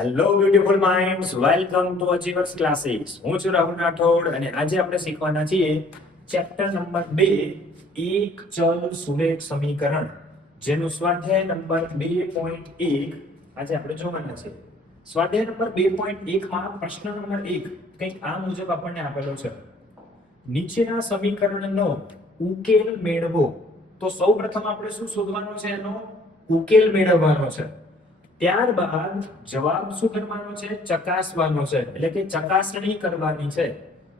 Hello beautiful minds, welcome to achievers classes. હું છું રાહુલ રાઠોડ અને આજે આપણે શીખવાના છીએ ચેપ્ટર નંબર 2, એક ચલ સુરેખ સમીકરણ, જેનું સ્વાધ્યાય નંબર 2.1 આજે આપણે જોવાના છે. સ્વાધ્યાય નંબર 2.1 માં પ્રશ્ન નંબર 1 કંઈક આ મુજબ આપણને આપેલો છે. નીચેના સમીકરણનો ઉકેલ મેળવો. તો સૌપ્રથમ આપણે શું શોધવાનો છે? એનો ઉકેલ મેળવવાનો છે. ત્યારબાદ જવાબ શું કરવાનો છે? ચકાસવાનો છે, એટલે કે ચકાસણી કરવાની છે.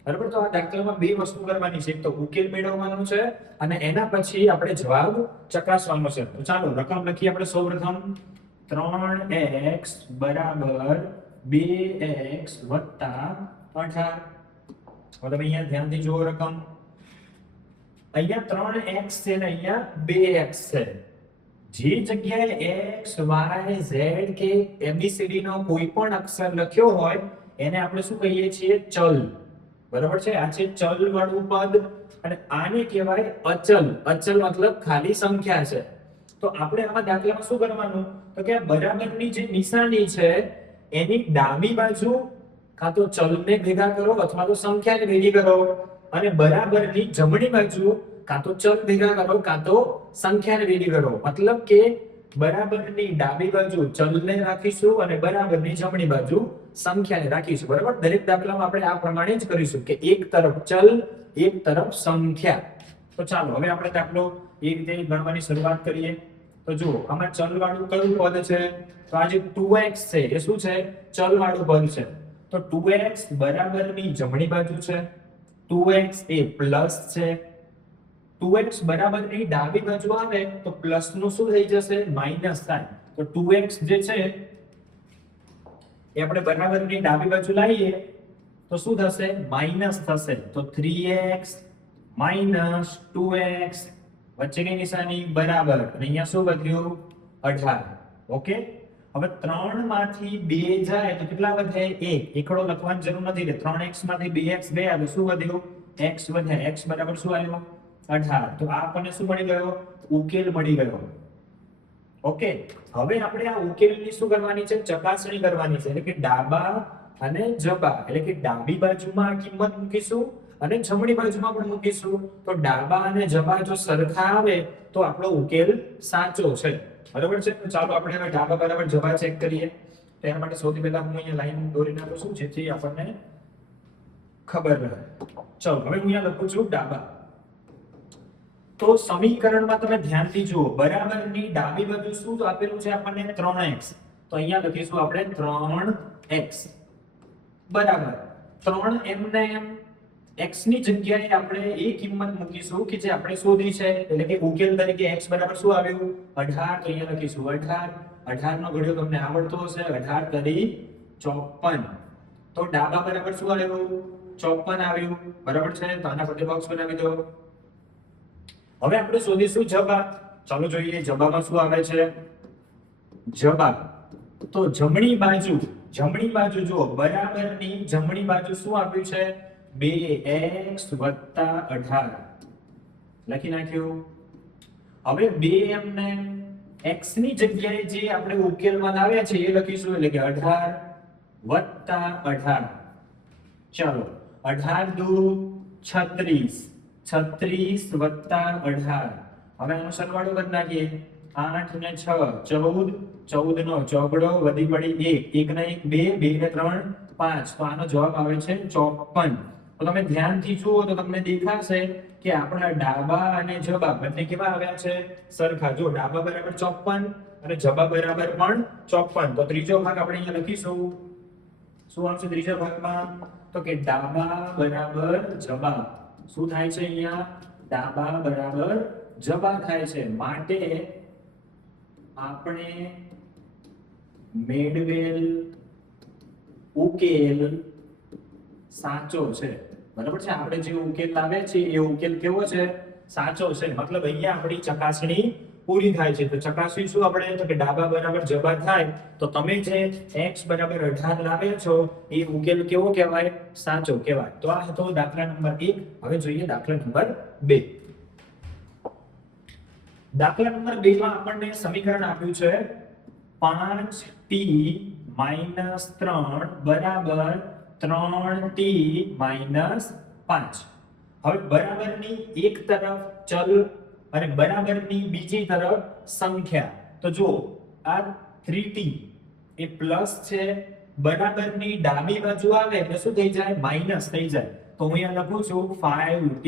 બરાબર? તો આ દાખલામાં બે વસ્તુ કરવાની છે, એક તો ઉકેલ મેળવવાનો છે અને એના પછી આપણે જવાબ ચકાસવાનો છે. તો ચાલો રકમ લખીએ આપણે સૌપ્રથમ. 3x બરાબર 2x વત્તા 18. હવે તમે અહીંયા ધ્યાનથી જુઓ રકમ. અહીંયા 3x છે ને અહીંયા 2x છે. જે જગ્યાએ x y z કે abcd નો કોઈ પણ અક્ષર લખ્યો હોય એને આપણે શું કહીએ છીએ? ચલ. બરાબર છે? આ છે ચલ વાળું પદ અને આને કહેવાય અચલ. અચલ મતલબ ખાલી સંખ્યા છે. તો આપણે આમાં દાખલામાં શું કરવાનું? તો કે બરાબરની જે નિશાની છે એની ડાબી બાજુ કાં તો ચલને ભેગા કરો અથવા તો સંખ્યાને ભેગી કરો, અને બરાબરની જમણી બાજુ કાં તો ચલ ભેગા કરો કાં તો સંખ્યાને ભેગી કરો. મતલબ કે બરાબરની ડાબી બાજુ ચલને રાખીશું અને બરાબરની જમણી બાજુ સંખ્યાને રાખીશું. બરાબર? દરેક દાખલામાં આપણે આ પ્રમાણે જ કરીશું કે એક તરફ ચલ, એક તરફ સંખ્યા. તો ચાલો હવે આપણે દાખલો એ રીતે ગણવાની શરૂઆત કરીએ. તો જુઓ, આમાં ચલ વાળું કયું પદ છે? તો આ જે 2x છે એ શું છે? ચલ વાળું પદ છે. તો 2x બરાબરની જમણી બાજુ છે, 2x એ પ્લસ છે. 2x બરાબરની ડાબી બાજુ આવે તો પ્લસ નું શું થઈ જશે? માઈનસ થાય. તો 2x જે છે એ આપણે બરાબરની ડાબી બાજુ લાવીએ તો શું થશે? માઈનસ થશે. તો 3x માઈનસ 2x વચ્ચેની નિશાની બરાબર, અને અહીંયા શું વધ્યું? 18. ઓકે. હવે 3 માંથી 2 જાય તો કેટલા વધે? 1. એકડો લખવાની જરૂર નથી કે 3x માંથી 2x ગયા તો શું વધ્યું? x વધ્યા. x બરાબર શું આવ્યું? 18. તો આ આપણને શું મળી ગયો? ઉકેલ મળી ગયો. ઓકે. હવે આપણે આ ઉકેલની શું કરવાની છે? ચકાસણી કરવાની છે, એટલે કે ડાબા અને જબા, એટલે કે ડાબી બાજુમાં આ કિંમત મૂકીશું અને જમણી બાજુમાં પણ મૂકીશું. તો ડાબા અને જબા જો સરખા આવે તો આપણો ઉકેલ સાચો છે. બરાબર છે? તો ચાલો આપણે હવે ડાબા બરાબર જબા ચેક કરીએ. તો એના માટે સૌથી પહેલા હું અહીંયા લાઈન દોરી નાખું છું જેથી આપણને ખબર રહે. ચલો હવે હું અહીંયા લખું છું ડાબા. તો સમીકરણમાં તમે ધ્યાનથી જુઓ, બરાબરની ડાબી બાજુ શું આપેલું છે આપણને? 3x. તો અહીંયા લખીશું આપણે 3x બરાબર 3m ને m. x ની જગ્યાએ આપણે એ કિંમત મૂકીશું કે જે આપણે શોધી છે, એટલે કે ઉકેલ તરીકે x બરાબર શું આવ્યું? 18. તો અહીંયા લખીશું 18. 18 નો ઘડિયો તમને આવડતો હશે. 18 તરી 54. તો ડાબા બરાબર શું આવ્યું? 54 આવ્યું. બરાબર છે? તો આના પર બોક્સ બનાવી દો. હવે આપણે શોધીશું જબા. ચાલો જોઈએ જબામાં શું આવે છે. જબા તો જમણી બાજુ જુઓ, બરાબરની જમણી બાજુ શું આપ્યું છે? 2x વત્તા 18 લખી નાખ્યું. હવે 2m ને x ની જગ્યાએ જે આપણે ઉકેલમાં લાવ્યા છે એ લખીશું, એટલે કે 18 વત્તા 18. ચાલો 18 દુ 36, 36 વત્તા 18. હવે આનો સરવાળો કરી નાખીએ. 8 ને 6 14, 14 નો ચોગડો વધી પડી 1, 1 ને 1 2, 2 ને 3 5. તો આનો જવાબ આવે છે 54. તો તમે ધ્યાનથી જુઓ તો તમને દેખાશે કે આપણા ડાબા અને જબા બંને કેવા આવ્યા છે? સરખા. જો ડાબા બરાબર 54 અને જબા બરાબર પણ 54. તો ત્રીજો ભાગ આપણે અહીંયા લખીશું. શું આવશે ત્રીજા ભાગમાં? તો કે ડાબા બરાબર જબા. શું થાય છે અહીંયા? ડાબા બરાબર જબા થાય છે. માટે આપણે મેળવેલ ઉકેલ સાચો છે. બરાબર છે? આપણે જે ઉકેલ લાવ્યા છે એ ઉકેલ કેવો છે? સાચો છે. મતલબ અહીંયા આપણી ચકાસણી પૂરી થાય છે. તો ચકાસીશું આપણે તો કે ડાબા બરાબર જબા થાય તો તમે જે x બરાબર 18 લાવ્યા છો એ ઉકેલ કેવો કહેવાય? સાચો કહેવાય. તો આ હતો દાખલા નંબર 1. હવે જોઈએ દાખલા નંબર 2. દાખલા નંબર 2 માં આપણને સમીકરણ આપ્યું છે 5t -3 બરાબર 3t - 5. હવે બરાબરની એક તરફ ચલ અને બરાબરની બીજી તરફ સંખ્યા. તો જુઓ આ 3t એ પ્લસ છે, બરાબરની ડાબી બાજુ આવે એટલે શું થઈ જાય? માઈનસ થઈ જાય. તો હું અહીંયા લખું છું 5t,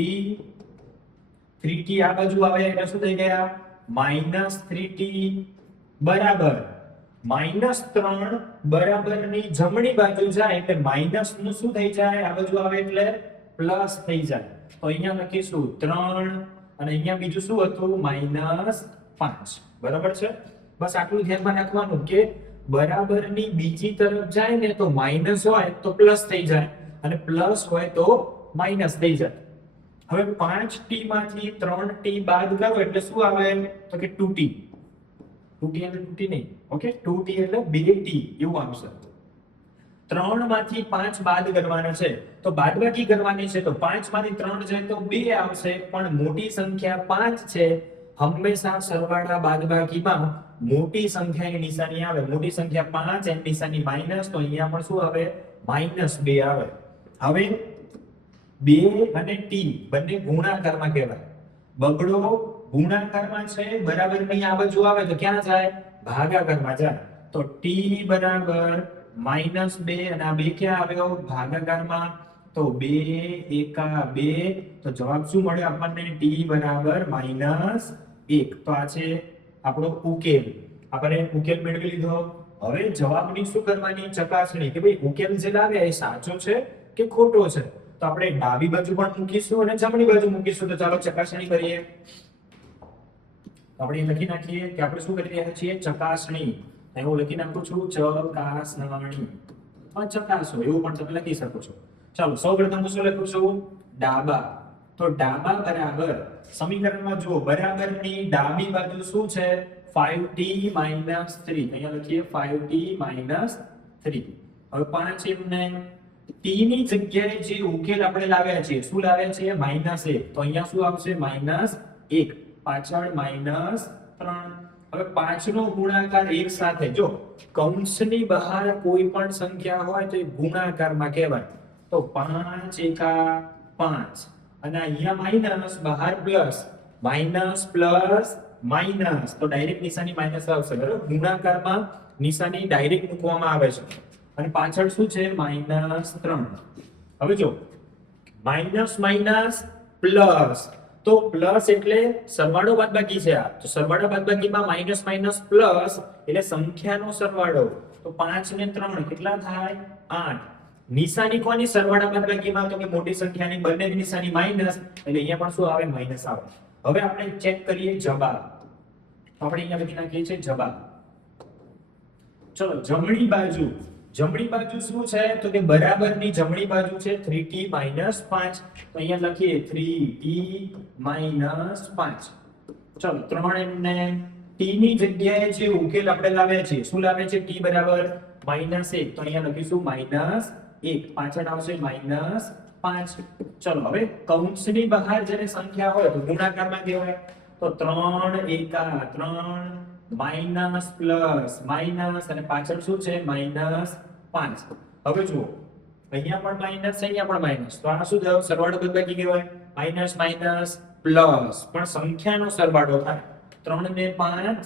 3t આ બાજુ આવે એટલે શું થઈ ગયા? -3t બરાબર -3 બરાબરની જમણી બાજુ જાય એટલે માઈનસ નું શું થઈ જાય? આ બાજુ આવે એટલે પ્લસ થઈ જાય. તો અહીંયા લખીશું 3 અને અહીંયા બીજું શું હતું? -5. બરાબર છે? બસ આટલું ધ્યાનમાં રાખવાનું કે બરાબરની બીજી તરફ જાય ને તો માઈનસ હોય તો પ્લસ થઈ જાય અને પ્લસ હોય તો માઈનસ થઈ જાય. હવે 5t માંથી 3t બાદ કરો એટલે શું આવે? તો કે 2t. 2t એટલે 2t નહીં, ઓકે? 2t એટલે 2t એવું આવશે. 3 માંથી 5 બાદ કરવાના છે તો બાદબાકી કરવાની છે, તો 5 માંથી 3 જાય તો 2 આવશે, પણ મોટી સંખ્યા 5 છે. હંમેશા સરવાળા બાદબાકીમાં મોટી સંખ્યાની નિશાની આવે. મોટી સંખ્યા 5 એની નિશાની માઈનસ, તો અહીંયા પણ શું આવે? -2 આવે. હવે 2 અને t બંને ગુણાકારમાં કહેવાય. બગડો ગુણાકારમાં છે, બરાબરની આ બાજુ આવે તો ક્યાં જાય? ભાગાકારમાં જાય. તો t બરાબર -2 અને આ 2 ક્યાં આવ્યો? ભાગાકારમાં. તો 2 એકા 2, તો જવાબ શું મળ્યો આપણને? t બરાબર -1. તો આ છે આપણો ઉકેલ. આપણે ઉકેલ મેળવી લીધો. હવે જવાબની શું કરવાની? ચકાસણી કે ભાઈ ઉકેલ જે લાવે એ સાચો છે કે ખોટો છે. તો આપણે ડાબી બાજુ પણ મૂકીશું અને જમણી બાજુ મૂકીશું. તો ચાલો ચકાસણી કરીએ. આપણે લખી નાખીએ કે આપણે શું કરી રહ્યા છીએ? ચકાસણી. હું લખી નાખું છું ચકાસણી. ચકાસો એવું પણ તમે લખી શકો છો. ચાલો સૌપ્રથમ હું શું લખું છું? ડાબા. તો ડાબા બરાબર સમીકરણમાં જુઓ બરાબરની ડાબી બાજુ શું છે? 5t - 3. અહીંયા લખીએ 5t - 3. હવે 5 એમને t ની જગ્યાએ જે ઉકેલ આપણે લાવ્યા છીએ શું લાવ્યા છીએ? -1. તો અહીંયા શું આવશે? -1. પાછળ -3. હવે 5 નો ગુણાકાર એક સાથે, જો કૌંસની બહાર કોઈ પણ સંખ્યા હોય તો એ ગુણાકારમાં કહેવાય. તો 5 એકા 5 અને અહીંયા માઈનસ, બહાર પ્લસ, માઈનસ પ્લસ માઈનસ, તો ડાયરેક્ટ નિશાની માઈનસ આવશે. બરાબર? ગુણાકારમાં નિશાની ડાયરેક્ટ મૂકવામાં આવે છે. અને પાછળ શું છે? -3. હવે જો માઈનસ માઈનસ પ્લસ, તો પ્લસ એટલે સરવાળો બાદબાકી છે. આ તો સરવાળો બાદબાકીમાં માઈનસ માઈનસ પ્લસ એટલે સંખ્યાનો સરવાળો. તો 5 ને 3 કેટલા થાય? 8. નિશાની કોની સરવાળા બાદબાકીમાં? તો કે મોટી સંખ્યાની બંને નિશાની માઈનસ એટલે અહીંયા પણ શું આવે? માઈનસ આવે. હવે આપણે ચેક કરીએ જવાબ. આપણે અહીંયા લખી નાખીએ છીએ જવાબ. ચલો જમણી બાજુ. જમણી બાજુ શું છે? તો કે બરાબરની જમણી બાજુ છે 3t - 5. તો અહીંયા લખીએ 3t - 5. ચલો 3 એમને t ની જગ્યાએ જે ઉકેલ આપણે લાવ્યા છે શું લાવ્યા છે? t બરાબર -1. તો અહીંયા લખીશું -1. પાછળ આવશે -5. ચલો હવે કૌંસની બહાર જ્યારે સંખ્યા હોય તો ગુણાકારમાં કહેવાય. તો 3 એકા 3 માઈનસ પ્લસ માઈનસ અને પાછળ શું છે? -5. હવે જુઓ અહીંયા પણ માઈનસ, અહીંયા પણ માઈનસ, તો આ શું થયો? સરવાળો બાદબાકી કહેવાય. માઈનસ માઈનસ પ્લસ, પણ સંખ્યાનો સરવાળો થાય. 3 ને 5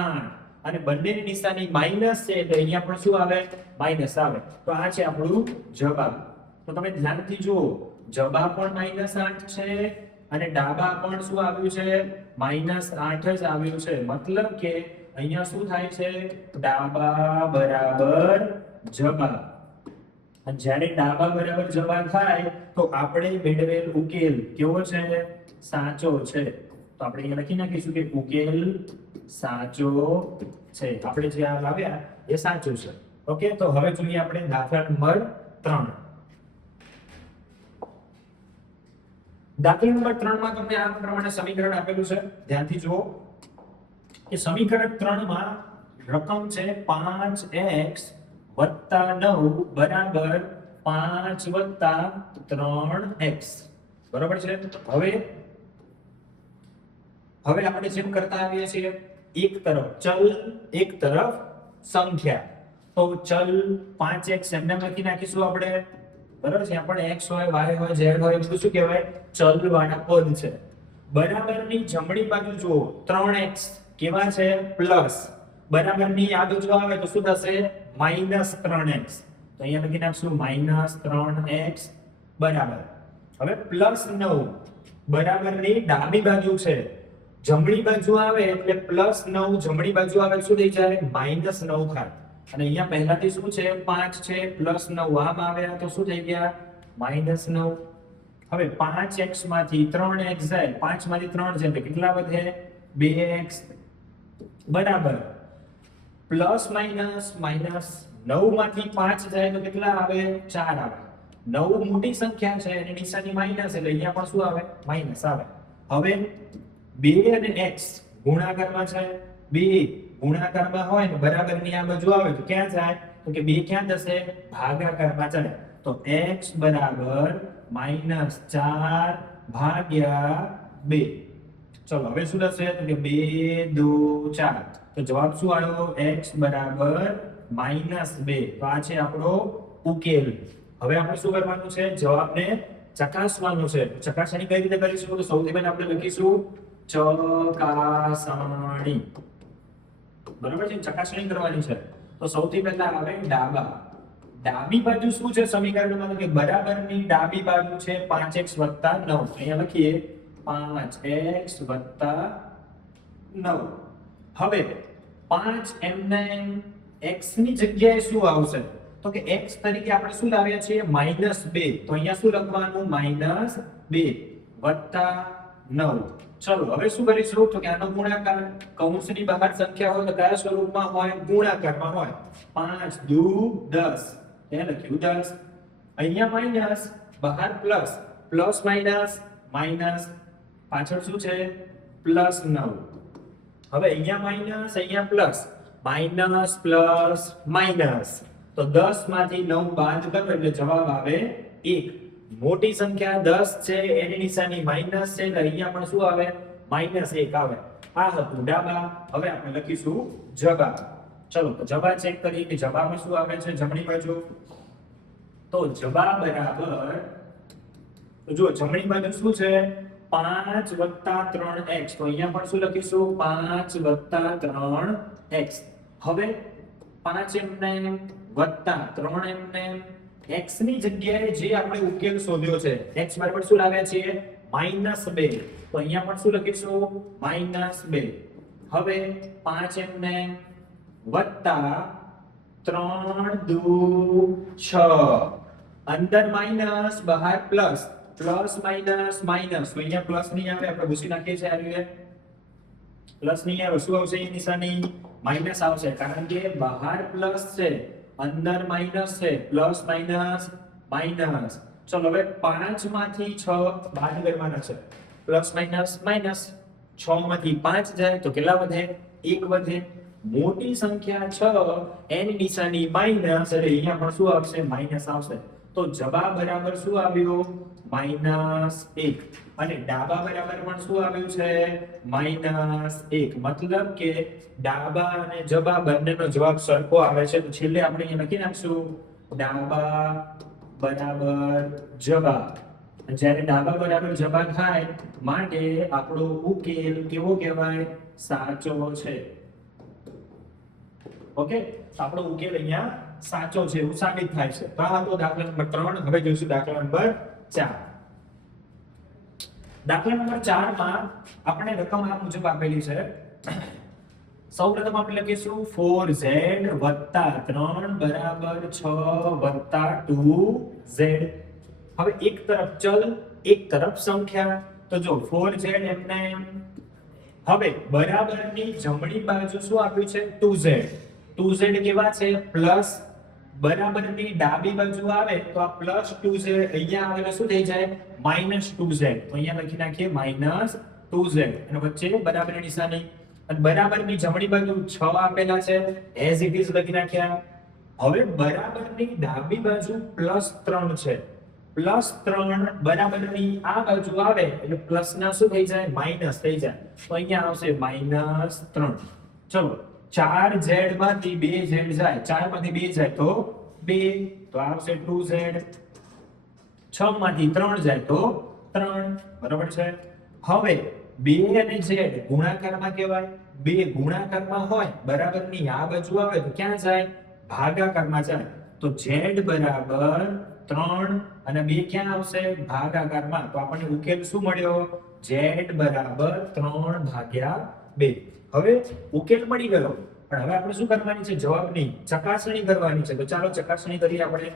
8 અને બંનેની નિશાની માઈનસ છે એટલે અહીંયા પણ શું આવે? માઈનસ આવે. તો આ છે આપણું જવાબ. તો તમે ધ્યાનથી જુઓ જવાબ પણ -8 છે અને ડાબા પણ શું આવ્યું છે? -8 જ આવ્યું છે. મતલબ કે અહીંયા શું થાય છે? ડાબા બરાબર જવાબ. અને જ્યારે ડાબા બરાબર જવાબ થાય તો આપણે મેળવેલ ઉકેલ કેવો છે? સાચો છે. તો આપણે અહીંયા લખી નાખીશું કે ઉકેલ સાચો છે. આપણે જે આ લાવ્યા એ સાચું છે. ઓકે, તો હવે જોઈએ આપણે દાખલા નંબર 3. દાખલા નંબર 3 માં તમને આ પ્રમાણે સમીકરણ આપેલું છે. ધ્યાનથી જુઓ કે સમીકરણ 3 માં રકમ છે 5x + 9 બરાબર 5 + 3x. બરાબર છે? હવે આપણે જેમ કરતા આવીએ છીએ એક તરફ ચલ એક તરફ સંખ્યા. તો ચલ 5x એમને લખી નાખીશું આપણે, બરાબર છે? અહીંયા પણ x હોય, y હોય, z હોય, બધું શું કહેવાય? ચલ વાળા પદ છે. બરાબરની જમણી બાજુ જુઓ, 3x કેવા છે? પ્લસ. બરાબરની આ બાજુ આવે તો શું થશે? -3x. તો અહીંયા લખી નાખશું -3x બરાબર. હવે +9 બરાબરની ડાબી બાજુ છે, જમણી બાજુ આવે એટલે +9, જમણી બાજુ આવે શું થઈ જાય? -9 ઘાત. અને અહીંયા પહેલાથી શું છે? 5 છે, +9 આમ આવ્યા તો શું થઈ ગયા? -9. હવે 5x માંથી 3x જાય, 5 માંથી 3 જાય તો કેટલા વધે? 2x બરાબર. પ્લસ માઇનસ માઇનસ 9 માંથી 5 જાય તો કેટલા આવે? 4 આવે. 9 મોટી સંખ્યા છે એની નિશાની માઈનસ એટલે અહીંયા પણ શું આવે? માઈનસ આવે. હવે 2 અને x ગુણાકારમાં છે, 2 ગુણાકારમાં હોય ને બરાબરની આ બાજુ આવે તો ક્યાં જાય? તો કે 2 ક્યાં જશે? ભાગાકારમાં જાય. તો x બરાબર -4 ભાગ્યા 2. ચલો હવે શું થશે? તો કે 2 2 4. તો જવાબ શું આવ્યો? x બરાબર -2. તો આ છે આપણો ઉકેલ. હવે આપણે શું કરવાનું છે? જવાબને ચકાસવાનું છે. ચકાસણી કઈ રીતે કરીશું? તો સૌથી પહેલા આપણે લખીશું ચકાસણી. બરાબર છે? ચકાસણી કરવાની છે. તો સૌથી પહેલા આવે ડાબા. ડાબી બાજુ શું છે સમીકરણમાં? કે બરાબરની ડાબી બાજુ છે 5x + 9. અહીંયા લખીએ 5x + 9. હવે 5 એમને x ની જગ્યાએ શું આવશે? તો કે x તરીકે આપણે શું લાવ્યા છીએ? -2. તો અહીંયા શું લખવાનું? -2 + 9. ચલો હવે શું કરીશું? તો કે આનો ગુણાકાર. કૌંસની બહાર સંખ્યા હોય તો કયા સ્વરૂપમાં હોય? ગુણાકારમાં હોય. 5 દુ 10. એ લખ્યું 10. અહીંયા માઈનસ, બહાર પ્લસ. પ્લસ માઈનસ માઈનસ, પાછળ શું છે? +9. હવે અહીંયા માઈનસ, અહીંયા પ્લસ. Minus plus minus. તો 10 માંથી 9 બાદ કરો એટલે જવાબ આવે 1. મોટી સંખ્યા 10 છે એની નિશાની માઈનસ છે એટલે અહીંયા પણ શું આવે? -1 આવે. આ હતું ડાબા. હવે આપણે લખીશું જબા. ચલો તો જબા ચેક કરીએ કે જબામાં શું આવે છે જમણી બાજુ. તો જબા બરાબર, તો જો જમણી બાજુ શું છે? 5 + 3x. તો અહીંયા પણ શું લખીશું? 5 + 3x. હવે 5 એમને વત્તા 3 એમને x ની જગ્યાએ જે આપણે ઉકેલ શોધ્યો છે, x બરાબર શું લાવ્યા છીએ? -2. તો અહીંયા પણ શું લખીશું? -2. હવે 5 એમને વત્તા 3 દુ 6. અંદર માઈનસ, બહાર પ્લસ. Plus minus minus. તો અહીંયા પ્લસ નહીં આવે, આપણે ભૂસી નાખીએ છીએ આ રીતે. પ્લસ નહીં આવે, શું આવશે? એ નિશાની માઈનસ આવશે, કારણ કે બહાર પ્લસ છે, અંદર માઈનસ છે. Plus minus minus. ચલો હવે 5 માંથી 6 બાદ કરવાના છે. Plus minus minus. 6 માંથી 5 જાય તો કેટલા વધે? 1 વધે. મોટી સંખ્યા 6 એની નિશાની માઈનસ એટલે અહીંયા પણ શું આવશે? માઈનસ આવશે. તો જબા બરાબર શું આવ્યું? -1. અને ડાબા બરાબર પણ શું આવ્યું છે? -1. મતલબ કે ડાબા અને જબા બંનેનો જવાબ સરખો આવે છે. તો છેલ્લે આપણે અહીંયા લખી નાખશું ડાબા બરાબર જબા. જ્યારે ડાબા બરાબર જબા થાય માટે આપણો ઉકેલ કેવો કહેવાય? સાચો છે. ઓકે, આપણો ઉકેલ અહીંયા સાચો છે એવું સાબિત થાય છે. તો આ હતો દાખલા નંબર 3. હવે જોઈશું દાખલા નંબર 4. દાખલા નંબર 4 માં આપણે રકમ આ મુજબ આપેલી છે. સૌપ્રથમ આપણે લખીશું 4z + 3 = 6 + 2z. હવે એક તરફ ચલ, એક તરફ સંખ્યા. તો જો 4z એમને. હવે બરાબરની જમણી બાજુ શું આપ્યું છે? 2z. 2z કેવા છે? પ્લસ. બરાબરની ડાબી બાજુ આવે તો આ +2z અહીંયા આવેલા શું થઈ જાય? -2z. તો અહીંયા લખી નાખીએ -2z. અને વચ્ચે બરાબરની નિશાની. અને બરાબરની જમણી બાજુ 6 આપેલા છે, એઝ ઇટ ઇઝ લખી નાખ્યા. હવે બરાબરની ડાબી બાજુ +3 છે. +3 બરાબરની આ બાજુ આવે એટલે પ્લસ ના શું થઈ જાય? માઈનસ થઈ જાય. તો અહીંયા આવશે -3. ચલો 4z માંથી 2z જાય, 4 માંથી 2 જાય તો 2, તો આવશે 2z. 6 માંથી 3 જાય તો 3, બરાબર છે. હવે 2 અને z ગુણાકારમાં કહેવાય, 2 ગુણાકારમાં હોય બરાબરની આ બાજુ આવે તો ક્યાં જાય? ભાગાકારમાં જાય. તો z બરાબર 3 અને 2 ક્યાં આવશે? ભાગાકારમાં. તો આપણને ઉકેલ શું મળ્યો? z બરાબર 3 ભાગ્યા 2. હવે ઉકેલ મળી ગયો, પણ હવે આપણે શું કરવાની છે? જવાબની ચકાસણી કરવાની છે. તો ચાલો ચકાસણી કરીએ આપણે.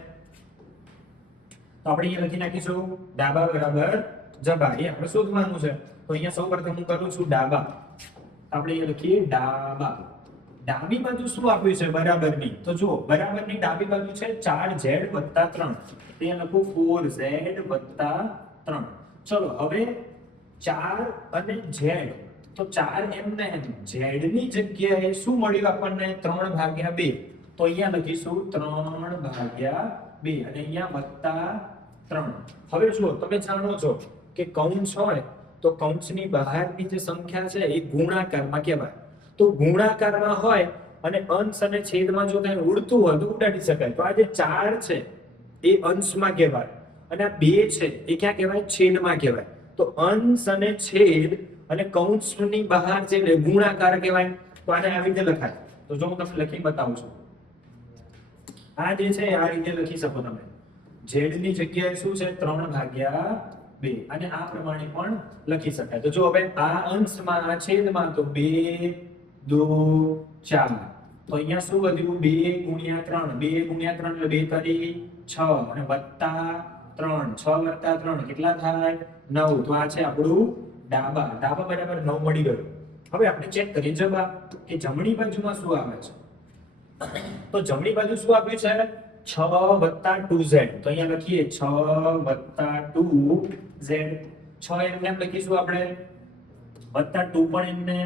તો આપણે અહીંયા લખી નાખીશું ડાબા બરાબર જબા, એ આપણે શોધવાનું છે. તો અહીંયા સૌપ્રથમ હું કરું છું ડાબા. આપણે અહીંયા લખીએ ડાબા. ડાબી બાજુ શું આપ્યું છે? બરાબરની. તો જુઓ, બરાબરની ડાબી બાજુ છે 4z + 3. અહીંયા લખું 4z + 3. ચલો હવે 4 અને z, તો 4 એમને z ની જગ્યાએ શું મળ્યું આપણને? 3 ભાગ્યા 2. તો અહીંયા લખીશું 3 ભાગ્યા 2 અને અહીંયા +3. હવે જુઓ, તમે જાણો છો કે કૌંસ હોય તો કૌંસની બહારની જે સંખ્યા છે એ ગુણાકારમાં કહેવાય. તો ગુણાકારમાં હોય અને અંશ અને છેદમાં જો કંઈ ઉડતું હોય તો ઉડાડી શકાય. તો આ જે 4 છે એ અંશમાં કહેવાય અને આ 2 છે એ ક્યાં કહેવાય? છેદમાં કહેવાય. તો અંશ અને છેદ અને કૌંસની બહાર છે એટલે ગુણાકાર કહેવાય. તો આને આવી રીતે લખાય. તો જો હું તમને લખી બતાવું છું. આ જે છે આ રીતે લખી શકો તમે. z ની જગ્યાએ શું છે? 3 ભાગ્યા 2 અને આ પ્રમાણે પણ લખી શકાય. તો જો હવે આ અંશમાં આ છેદમાં તો 2 2 4. તો અહીંયા શું વધ્યું? 2 × 3. 2 × 3 એટલે 2 તારી 6 અને +3. 6 + 3 કેટલા થાય? 9. તો આ છે આપણું ડાબા. ડાબા બરાબર 9 મળી ગયું. હવે આપણે ચેક કરીએ જવાબ કે જમણી બાજુમાં શું આવે છે. તો જમણી બાજુ શું આપ્યું છે? 6 + 2z. તો અહીંયા લખીએ 6 + 2z. 6 એમને એમ લખીશું આપણે, +2 પણ એમને.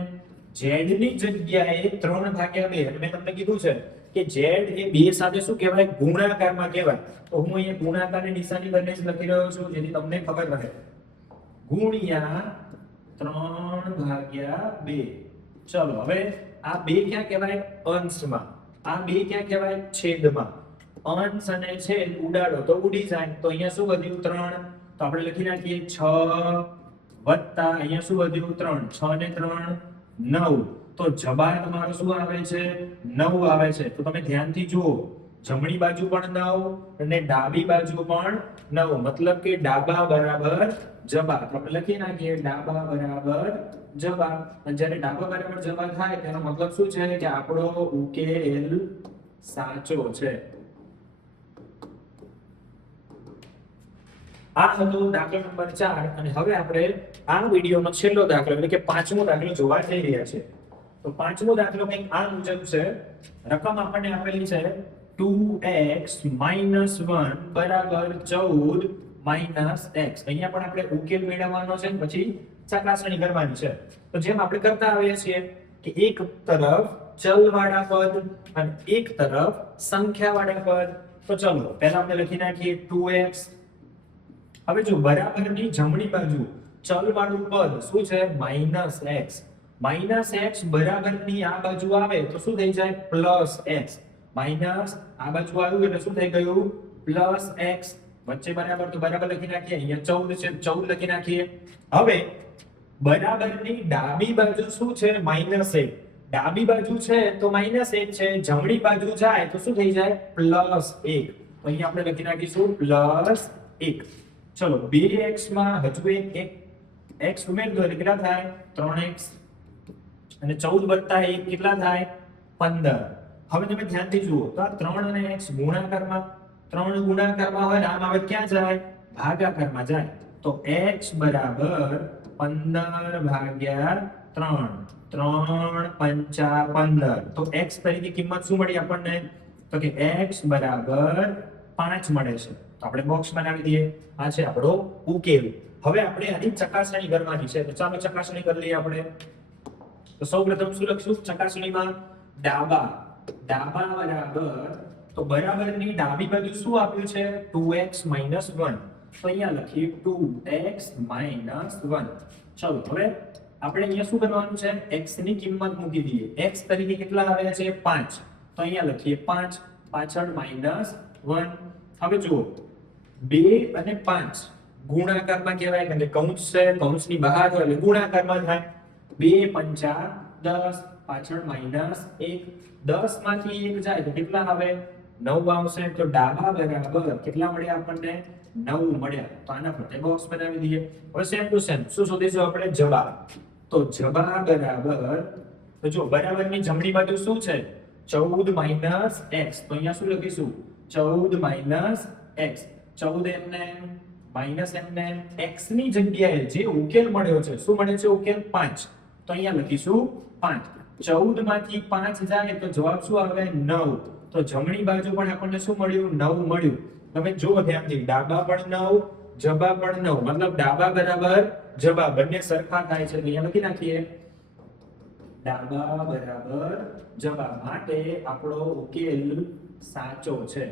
z ની જગ્યાએ 3 ભાગ્યા 2. અને મેં તમને કીધું છે કે z એ 2 સાથે શું કહેવાય? ગુણાકારમાં કહેવાય. તો હું અહીંયા ગુણાકારની નિશાની કરીને જ લખી રહ્યો છું જેથી તમને ખબર રહે. ગુણ્યા 3 ભાગ્યા 2. ચલો હવે આ 2 ક્યાં કહેવાય? અંશમાં. આ 2 ક્યાં કહેવાય? છેદમાં. અંશ અને છેદ ઉડાડો તો ઉડી જાય. તો અહીંયા શું વધ્યું? 3. તો આપણે લખી નાખીએ 6 વત્તા અહીંયા શું વધ્યું? 3. 6 ને 3 9. તો જવાબ તમારો શું આવે છે? 9 આવે છે. તો તમે ધ્યાનથી જુઓ, જમણી બાજુ પણ 9 અને ડાબી બાજુ પણ 9, મતલબ કે ડાબા બરાબર જવાબ. તો આપણે લખી નાખીએ ડાબા બરાબર જવાબ. અને જ્યારે ડાબા બરાબર જવાબ થાય તેનો મતલબ શું છે? કે આપણો ઉકેલ સાચો છે. આ હતો દાખલો નંબર 4 અને હવે આપણે આ વિડિયોનો છેલ્લો દાખલો એટલે કે પાંચમો દાખલો જોવા જઈ રહ્યા છે. તો પાંચમો દાખલો કંઈક આ મુજબ છે. રકમ આપણને આપેલી છે 2x - 1 = 14 - x. અહીંયા પણ આપણે ઉકેલ મેળવવાનો છે પછી ચકાસણી કરવાની છે. તો જેમ આપણે કરતા આવીએ છીએ કે એક તરફ ચલવાળા પદ અને એક તરફ સંખ્યાવાળા પદ. તો ચલો પહેલા આપણે લખી નાખીએ 2x. હવે જો બરાબરની જમણી બાજુ ચલવાળું પદ શું છે? -x. -x બરાબરની આ બાજુ આવે તો શું થઈ જાય? +x. માઈનસ આ બાજુ આવ્યું એટલે શું થઈ ગયું? +x. વચ્ચે બરાબર તો બરાબર લખી નાખીએ. અહીંયા 14 છે 14 લખી નાખીએ. હવે બરાબરની ડાબી બાજુ શું છે? -1. ડાબી બાજુ છે તો -1 છે, જમણી બાજુ જાય તો શું થઈ જાય? +1. તો અહીંયા આપણે લખી નાખીશું +1. ચલો 2x માં હજુ એક x ઉમેર દો એટલે કેટલા થાય? 3x. અને 14 + 1 કેટલા થાય? 15. હવે તમે ધ્યાનથી જુઓ તો આ 3 અને x ગુણાકારમાં, 3 ગુણાકારમાં હોય ને આમ આવે ક્યાં જાય? ભાગાકારમાં જાય. તો x બરાબર 15 ભાગ્યા 3. 3 પંચા 15. તો x તરીકે કિંમત શું મળી આપણને? તો કે x બરાબર 5 મળે છે. તો આપણે બોક્સ બનાવી દઈએ. આ છે આપણો ઉકેલ. હવે આપણે આની ચકાસણી કરવાની છે. તો ચાલો ચકાસણી કરી લઈએ આપણે. તો સૌપ્રથમ શું લખશું ચકાસણીમાં? ડાબા બરાબર, તો બરાબરની ડાબી બાજુ શું આપ્યું છે? 2x - 1. તો અહીંયા લખીએ 2x - 1. ચલો હવે આપણે અહીંયા શું કરવાનું છે, x ની કિંમત મૂકી દઈએ. x તરીકે કેટલા આવે છે 5, તો અહીંયા લખીએ 5, પાછળ -1. હવે જુઓ 2 અને 5 ગુણાકારમાં કહેવાય, કારણ કે કૌંસ છે, કૌંસની બહાર હોય એટલે ગુણાકારમાં થાય. 2 પંચા 10, પાછળ -1. 10 માંથી 1 જાય તો કેટલા આવે, 9 આવશે. તો ડાબા બરાબર કેટલા મળ્યા આપણને, 9 મળ્યા. તો આના ફરતે બોક્સ બનાવી દઈએ. હવે સેમ ટુ સેમ શું શોધીશું આપણે, જવાબ. તો જવાબ બરાબર, તો જો બરાબરની જમણી બાજુ શું છે, 14 - x. તો અહીંયા શું લખીશું, 14 - x. 14 એમને એમને x ની જગ્યાએ જે ઉકેલ મળ્યો છે, શું મળે છે ઉકેલ, 5. તો અહીંયા લખીશું 5. 14 માંથી 5 જાય તો જવાબ શું આવે, 9. તો જમણી બાજુ પણ આપણને શું મળ્યું, 9 મળ્યું. તમે જો ધ્યાનથી, ડાબા પણ 9, જબા પણ 9, મતલબ ડાબા બરાબર જબા બંને સરખા થાય છે. તો અહીંયા લખી નાખીએ ડાબા બરાબર જબા, માટે આપણો ઉકેલ સાચો છે.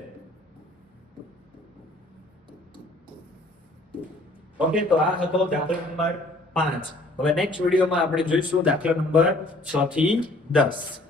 ઓકે, તો આ હતો દાખલા નંબર 5. હવે નેક્સ્ટ વિડીયોમાં આપણે જોઈશું દાખલા નંબર 6 થી 10.